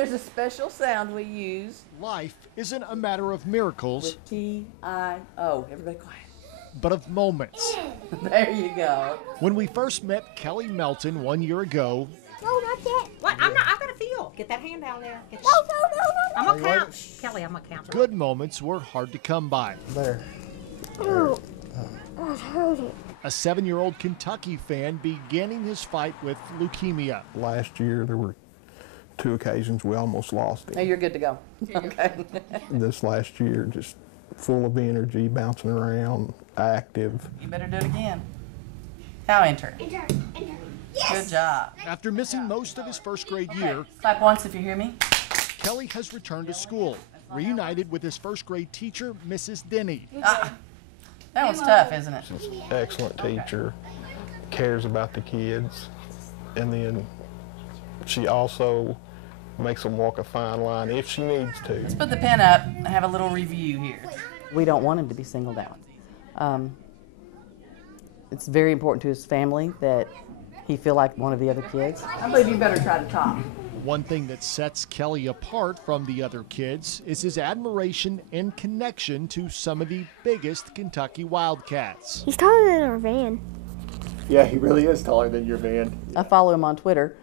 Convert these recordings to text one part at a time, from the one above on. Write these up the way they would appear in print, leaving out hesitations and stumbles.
There's a special sound we use. Life isn't a matter of miracles. With T-I-O. Everybody quiet. But of moments. There you go. When we first met Kelly Melton 1 year ago. No, not that. What? I'm not. I've got to feel. Get that hand out there. Get No. I'm gonna count. Kelly, I'm gonna count. Good moments were hard to come by. There. Oh, I heard it. A 7-year-old Kentucky fan beginning his fight with leukemia. Last year, there were 2 occasions we almost lost him. Hey, you're good to go. Okay. This last year, just full of energy, bouncing around, active. You better do it again. Now enter. Enter. Good job. After missing most of his first grade year, Clap once if you hear me. Kelly has returned to school, reunited with his first grade teacher, Mrs. Denny. That one's tough, isn't it? She's an excellent teacher, cares about the kids, and then she also makes them walk a fine line if she needs to. Let's put the pen up and have a little review here. We don't want him to be singled out. It's very important to his family that he feel like one of the other kids. I believe you better try to talk. One thing that sets Kelly apart from the other kids is his admiration and connection to some of the biggest Kentucky Wildcats. He's taller than our van. Yeah, he really is taller than your van. I follow him on Twitter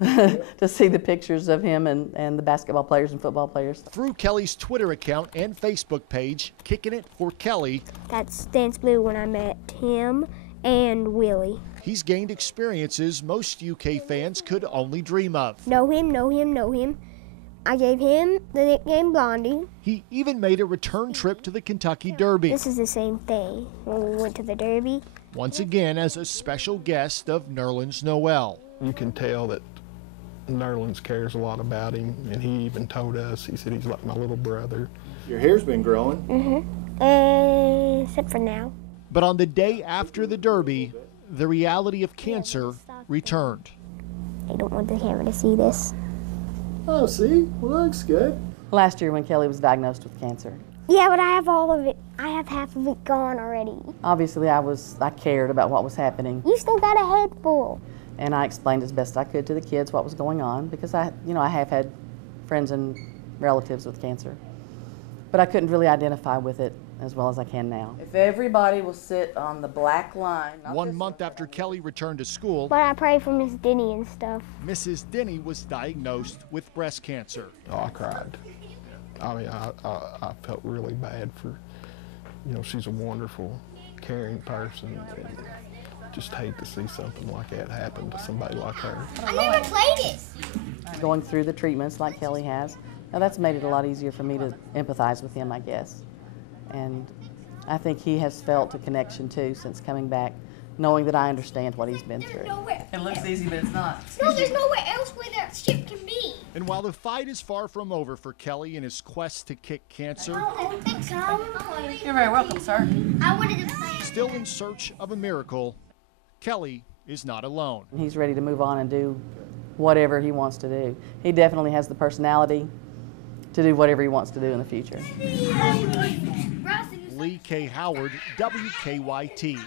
to see the pictures of him and the basketball players and football players. Through Kelly's Twitter account and Facebook page, Kicking It for Kelly, That's Dance Blue when I met him and Willie. he's gained experiences most UK fans could only dream of. Know him. I gave him the nickname Blondie. He even made a return trip to the Kentucky Derby, This is the same thing when we went to the Derby. once again as a special guest of Nerlens Noel. You can tell that Nerlens cares a lot about him, and he even told us, he said he's like my little brother. Your hair's been growing. Except for now. But on the day after the Derby, the reality of cancer returned. I don't want the camera to see this. Oh, see? Well, looks good. Last year when Kelly was diagnosed with cancer. Yeah, but I have all of it. I have half of it gone already. Obviously I cared about what was happening, You still got a head full. and I explained as best I could to the kids what was going on because I have had friends and relatives with cancer. But I couldn't really identify with it as well as I can now. If everybody will sit on the black line. 1 month after Kelly returned to school, But I pray for Miss Denny and stuff. Mrs. Denny was diagnosed with breast cancer. Oh, I cried. I mean, I felt really bad for, she's a wonderful, caring person, and just hate to see something like that happen to somebody like her. I never played it. Going through the treatments like Kelly has, now that's made it a lot easier for me to empathize with him, I guess. And I think he has felt a connection too since coming back, knowing that I understand what he's been through. It looks easy, but it's not. No, there's nowhere else where that ship can be. And while the fight is far from over for Kelly in his quest to kick cancer, I don't think so. You're very welcome, sir. I wanted to play. still in search of a miracle, Kelly is not alone. He's ready to move on and do whatever he wants to do. He definitely has the personality to do whatever he wants to do in the future. Lee K. Howard, WKYT.